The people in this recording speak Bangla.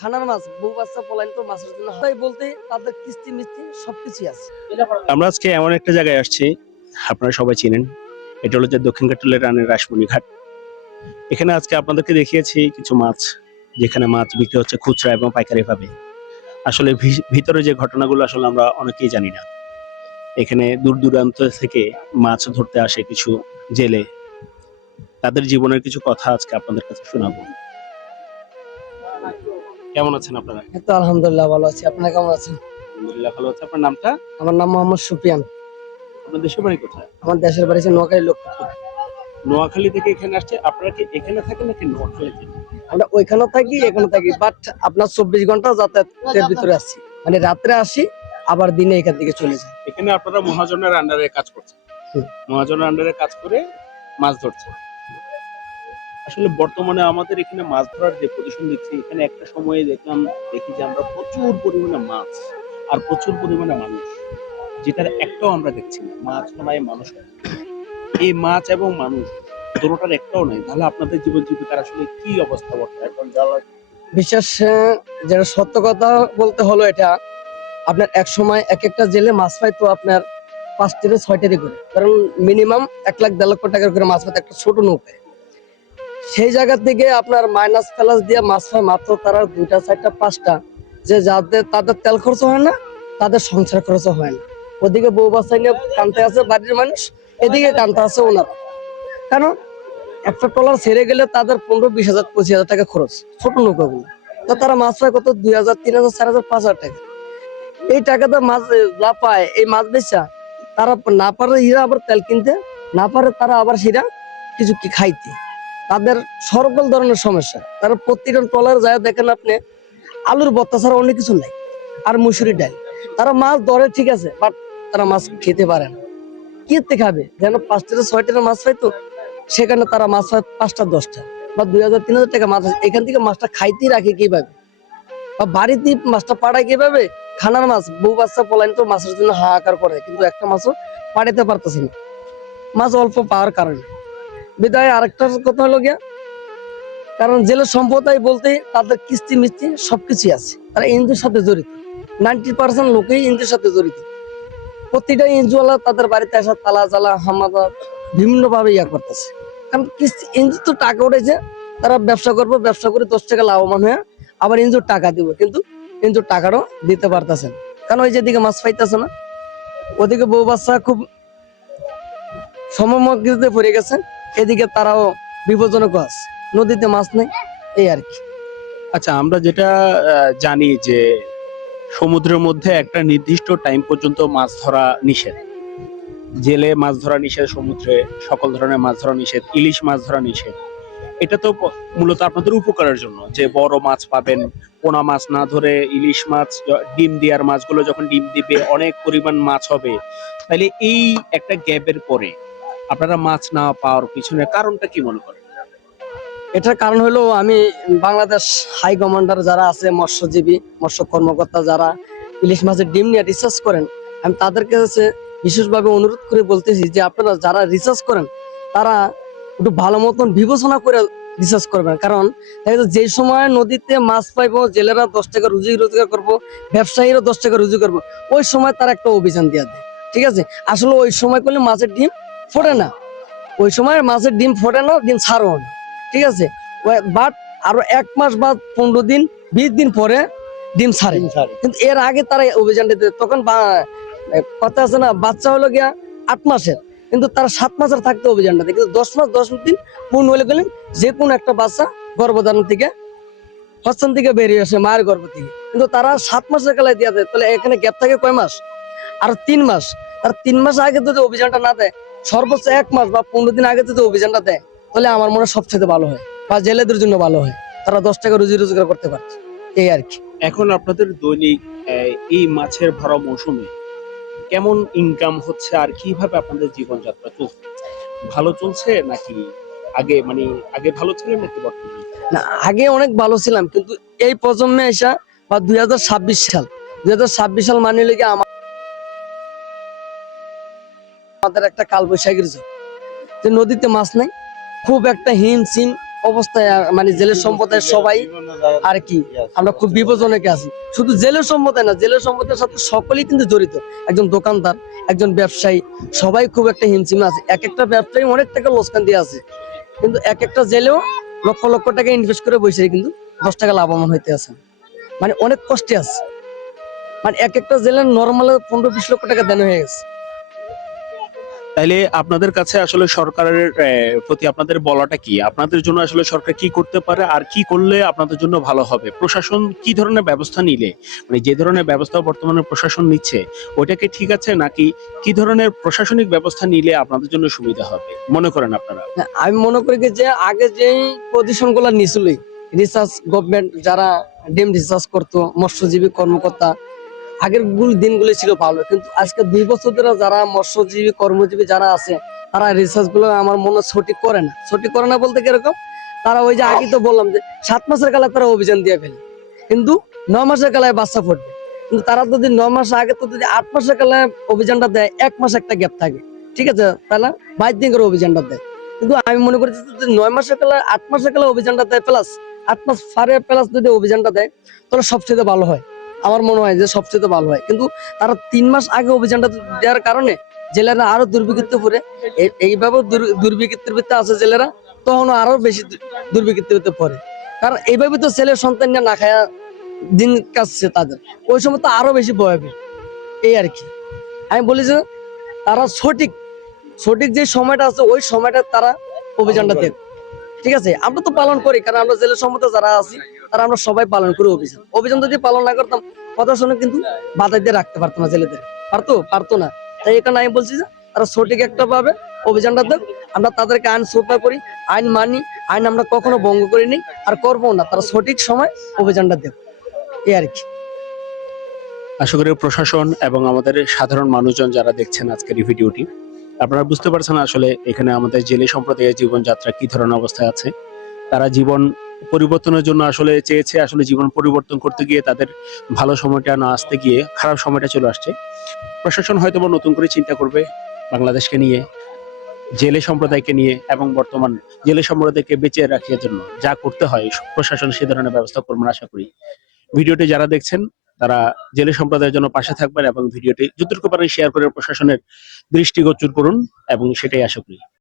খানার মাছ, বউ বাচ্চা পলাইন তো মাছের জন্য তাই বলতে তাদের কিস্তি মিস্তি সবকিছুই আছে। আমরা আজকে এমন একটা জায়গায় আসছি, আপনারা সবাই চিনেন, এটা হলো যে দক্ষিণ কাটলের রানের রাসমণি ঘাট। এখানে আজকে আপনাদেরকে দেখিয়েছি কিছু মাছ, যেখানে মাছ বিক্রি হচ্ছে খুচরা এবং পাইকারি ভাবে। আসলে ভিতরে যে ঘটনাগুলো আসলে আমরা অনেকেই জানি না। এখানে দূর দূরান্ত থেকে মাছ ধরতে আসে কিছু জেলে, তাদের জীবনের কিছু কথা আজকে আপনাদের কাছে শোনাবো। কেমন আছেন আপনারা? এই তো আলহামদুলিল্লাহ ভালো আছি। আপনারা কেমন আছেন? আলহামদুলিল্লাহ ভালো আছে। আপনার নামটা? আমার নাম মোহাম্মদ সুফিয়ান। আপনার দেশের বাড়ি কোথায়? আমার দেশের বাড়ি হচ্ছে নোয়াখালী লক্ষ্মীপুর। নোয়াখালী থেকে এখানে আসছে। আপনারা কি এখানে থাকেন নাকি নোয়াখালীতে? আমরা ওইখানেও থাকি এখানে থাকি, বাট আপনার 24 ঘন্টা যাতায়াতের ভিতরে আছি, মানে রাত্রে আসি আবার দিনে এখান থেকে চলে যাই। এখানে আপনারা মহাজনের আন্ডারে কাজ করছেন, মহাজনের আন্ডারে কাজ করে মাছ ধরছেন। আসলে বর্তমানে আমাদের এখানে মাছ ধরার যে পজিশন দেখছি, এখানে একটা সময়ে দেখি যে আমরা প্রচুর পরিমাণে মাছ আর প্রচুর পরিমাণে মানুষ, যেটার একটাও আমরা দেখছি না। মাছ নাই, মানুষ নাই। এই মাছ এবং মানুষ দুটোটার একটাও নাই। তাহলে আপনাদের জীবন জীবিকার আসলে কি অবস্থা বর্তমানে? এখন বিশেষ যেটা সত্য কথা বলতে হলো, এটা আপনার এক সময় এক একটা জেলে মাছ পাইতো আপনার 5 থেকে 6 করে, কারণ মিনিমাম 1 লাখ 1.5 লক্ষ টাকার করে মাছ পাইতো একটা ছোট নৌকায়। সেই জায়গা থেকে আপনার মাইনাস প্লাস দিয়ে মাছ পায় মাত্র তারা 2টা 4টা 5টা, যে যাদের তাদের তেল খরচ হয় না, তাদের সংসার খরচ হয় না। ওদিকে বউ বাচ্চা নিয়ে টানতে আছে বাড়ির মানুষ, এদিকে টানতে আছে ওনারা। কারণ একটা ট্রলার ছেড়ে গেলে তাদের 15-20 হাজার 25 হাজার টাকা খরচ ছোট নৌকাগুলো। তো তারা মাছ পায় কত 2 হাজার 3 হাজার 4 হাজার 5 হাজার টাকা। এই টাকাটা মাছ যা পায় এই মাছ বেচা, তারা না পারে হীরা আবার তেল কিনতে, না পারে তারা আবার হীরা কিছু কি খাইতে। তাদের সকল ধরনের সমস্যা। তারা প্রত্যেকটা ট্রলার যায় দেখেন আপনি, আলুর ভর্তা ছাড়া অন্য কিছু নাই, আর মুসুরি ডাল। তারা মাছ ধরে ঠিক আছে, বাট তারা মাছ খেতে পারে না। কি খাবে? যেন 5টা 6টা মাছ পাইতো, সেখানে তারা মাছ পায় 5টা 10টা বা 2 হাজার 3 হাজার টাকা মাছ। এখান থেকে মাছটা খাইতেই রাখে কিভাবে, বা বাড়িতে মাছটা পাড়ায় কিভাবে? খানার মাছ, বউ বাচ্চা পলাইন তো মাছের জন্য হাহাকার করে, কিন্তু একটা মাছও পাড়াইতে পারতেছে না, মাছ অল্প পাওয়ার কারণে। বিদায় আরেকটা কথা হলো গিয়া, কারণ জেলের সম্প্রদায় বলতে তাদের কিস্তি মিস্তি সবকিছুই আছে। তারা এনজিওর সাথে জড়িত, 90% লোকেই এনজিওর সাথে জড়িত। প্রতিটা এনজিওওয়ালা তাদের বাড়িতে আসা তালা জ্বালা হামাদা বিভিন্ন ভাবে করতেছে। কারণ কিস্তি এনজিও তো টাকা উঠেছে, তারা ব্যবসা করবো, ব্যবসা করে 10 টাকা লাভবান হয়ে আবার এনজিওর টাকা দিব, কিন্তু এনজিওর টাকাটাও দিতে পারতেছে না। কারণ ওই যেদিকে মাছ পাইতেছে না, ওদিকে বউ বাচ্চা খুব সমমগ্রিতে পড়ে গেছে, এদিকে তারাও বিপজ্জনক আছে, নদীতে মাছ নেই, এই আর কি। আচ্ছা, আমরা যেটা জানি যে সমুদ্রের মধ্যে একটা নির্দিষ্ট টাইম পর্যন্ত মাছ ধরা নিষেধ, জেলে মাছ ধরা নিষেধ, সমুদ্রে সকল ধরনের মাছ ধরা নিষেধ, ইলিশ মাছ ধরা নিষেধ। এটা তো মূলত আপনাদের উপকারের জন্য, যে বড় মাছ পাবেন, পোনা মাছ না ধরে ইলিশ মাছ, ডিম দেওয়ার মাছগুলো যখন ডিম দিবে অনেক পরিমাণ মাছ হবে। তাহলে এই একটা গ্যাপের পরে আপনারা মাছ না পাওয়ার পিছনে কারণটা কি মনে করেন? এটার কারণ হলো, আমি বাংলাদেশ হাই কমান্ডার যারা আছে, মৎস্যজীবী মৎস্য কর্মকর্তা যারা ইলিশ মাছের ডিম নিয়ে রিসার্চ করেন, আমি তাদের কাছে বিশেষভাবে অনুরোধ করে বলতেছি যে আপনারা যারা রিসার্চ করেন তারা একটু ভালো মতন বিবেচনা করে রিসার্চ করবেন। কারণ যে সময় নদীতে মাছ পাইবো, জেলেরা 10 টাকা রুজি রোজগার করবো, ব্যবসায়ীরা 10 টাকা রুজি করবো, ওই সময় তারা একটা অভিযান দিয়ে দেয়। ঠিক আছে, আসলে ওই সময় করলে মাছের ডিম ফোটে না, ওই সময় মাছের ডিম ফোটে না, ডিম ছাড়ও না। ঠিক আছে, বাট আরো 1 মাস বা 15 দিন 20 দিন পরে ডিম ছাড়ে। কিন্তু এর আগে তারা অভিযানটা দিতে, তখন কথা আছে না, বাচ্চা হলো গিয়া 8 মাসের, কিন্তু তারা 7 মাসের থাকতে অভিযানটা দেয়। কিন্তু 10 মাস 10 দিন পূর্ণ হলে গেলেন যে কোনো একটা বাচ্চা গর্ভধারণ থেকে হস্তান থেকে বেরিয়ে আসে মায়ের গর্ভ থেকে, কিন্তু তারা 7 মাসের কালায় দিয়ে দেয়। তাহলে এখানে গ্যাপ থাকে কয় মাস? আর 3 মাস। আর 3 মাস আগে যদি অভিযানটা না দেয়, সর্বোচ্চ 1 মাস বা 15 দিন আগে যদি অভিযানটা দেয়, তাহলে আমার মনে হয় সবচেয়ে ভালো হয়, বা জেলেদের জন্য ভালো হয়, তারা 10 টাকা রুজি রোজগার করতে পারছে, এই আর কি। এখন আপনাদের দৈনিক এই মাছের ভরা মৌসুমে কেমন ইনকাম হচ্ছে আর কিভাবে আপনাদের জীবনযাত্রা চলছে? ভালো চলছে নাকি আগে ভালো ছিলেন নাকি বর্তমানে? না, আগে অনেক ভালো ছিলাম, কিন্তু এই প্রজন্মে এসা বা 2026 সাল 2026 সাল মানে লেগে আমাদের একটা কালবৈশাখীর ঝড়, যে নদীতে মাছ নাই, খুব একটা হিমশিম অবস্থায় মানে জেলের সম্প্রদায়ের সবাই আর কি আমরা খুব বিপজ্জনকে আছি। শুধু জেলের সম্প্রদায় না, জেলের সম্প্রদায়ের সাথে সকলেই কিন্তু জড়িত। একজন দোকানদার, একজন ব্যবসায়ী, সবাই খুব একটা হিমশিমে আছে। এক একটা ব্যবসায়ী অনেক টাকা লোকসান দিয়ে আছে, কিন্তু এক একটা জেলেও লক্ষ লক্ষ টাকা ইনভেস্ট করে বসে কিন্তু 10 টাকা লাভবান হইতে আছে, মানে অনেক কষ্টে আছে। মানে এক একটা জেলের নর্মাল 15-20 লক্ষ টাকা দেন হয়ে গেছে। তাইলে আপনাদের কাছে আসলে সরকারের প্রতি আপনাদের বলাটা কি? আপনাদের জন্য আসলে সরকার কি করতে পারে আর কি করলে আপনাদের জন্য ভালো হবে? প্রশাসন কি ধরনের ব্যবস্থা নিলে, মানে যে ধরনের ব্যবস্থা বর্তমানে প্রশাসন নিচ্ছে ওইটা কি ঠিক আছে, নাকি কি ধরনের প্রশাসনিক ব্যবস্থা নিলে আপনাদের জন্য সুবিধা হবে মনে করেন আপনারা? হ্যাঁ, আমি মনে করি কি যে আগে যেই পজিশন গুলা নিছিল রিসার্চ গভর্নমেন্ট, যারা ডিম রিসার্চ করতো, মৎস্যজীবী কর্মকর্তা, আগের দিনগুলো ছিল ভালো। কিন্তু আজকে 2 বছর ধরে যারা মৎস্যজীবী কর্মজীবী যারা আছে, তারা রিসার্চ গুলো আমার মনে হয় সঠিক করে না। সঠিক করে না বলতে কিরকম, তারা ওই যে আগে তো বললাম যে 7 মাসের কালে তারা অভিযান দিয়ে ফেলে, কিন্তু 9 মাসের কালায় বাচ্চা ফুটবে। কিন্তু তারা যদি 9 মাস আগে তো যদি 8 মাসের কালায় অভিযানটা দেয়, 1 মাস একটা গ্যাপ থাকে, ঠিক আছে, তাহলে 22 দিন করে অভিযানটা দেয়। কিন্তু আমি মনে করি যে যদি 9 মাসের কালায় 8 মাসের কালায় অভিযানটা দেয়, প্লাস 8 মাস ফারে প্লাস যদি অভিযানটা দেয়, তাহলে সবচেয়ে ভালো হয়। আমার মনে হয় যে সবচেয়ে ভালো হয়। কিন্তু তারা 3 মাস আগে অভিযানটা দেওয়ার কারণে জেলেরা আরো দুর্ভিক্ষিতে পড়ে, এইভাবে দুর্ভিক্ষিতের ভিতরে আছে জেলেরা, তখন আরো বেশি দুর্ভিক্ষিতের ভিতরে পড়ে। কারণ এইভাবে তো ছেলের সন্তান নিয়ে না খায়া দিন কাটছে তাদের, ওই সময় তো আরো বেশি ভয়াবহ। এই আর কি আমি বলি যে তারা সঠিক সঠিক যে সময়টা আছে ওই সময়টা তারা অভিযানটা দেখ, ঠিক আছে। আমরা তো পালন করি, কারণ আমরা জেলের সম্মত যারা আছি তারা আমরা সবাই পালন করি অভিযান। অভিযান যদি পালন না করতাম, কথা শুনে কিন্তু বাধা দিয়ে রাখতে পারতো না, জেলেদের পারতো না। তাই এখানে আমি বলছি যে তারা সঠিক একটা ভাবে অভিযানটা দেখ, আমরা তাদেরকে আইন শ্রদ্ধা করি, আইন মানি, আইন আমরা কখনো ভঙ্গ করিনি আর করবো না। তারা সঠিক সময় অভিযানটা দেখ, এই আর কি। আশা করি প্রশাসন এবং আমাদের সাধারণ মানুষজন যারা দেখছেন আজকের এই ভিডিওটি, আপনারা বুঝতে পারছেন আসলে এখানে আমাদের জেলে সম্প্রদায়ের জীবনযাত্রা কি ধরনের অবস্থায় আছে। তারা জীবন পরিবর্তনের জন্য আসলে চেয়েছে, আসলে জীবন পরিবর্তন করতে গিয়ে তাদের ভালো সময়টা না আসতে গিয়ে খারাপ সময়টা চলে আসছে। প্রশাসন হয়তো বা নতুন করে চিন্তা করবে বাংলাদেশকে নিয়ে, জেলে সম্প্রদায়কে নিয়ে, এবং বর্তমান জেলে সম্প্রদায়কে বেঁচে রাখার জন্য যা করতে হয় প্রশাসন সে ধরনের ব্যবস্থা করবেন আশা করি। ভিডিওটি যারা দেখছেন তারা জেলে সম্প্রদায়ের জন্য পাশে থাকবেন এবং ভিডিওটি যতটুকু পারেন শেয়ার করে প্রশাসনের দৃষ্টিগোচর করুন, এবং সেটাই আশা করি।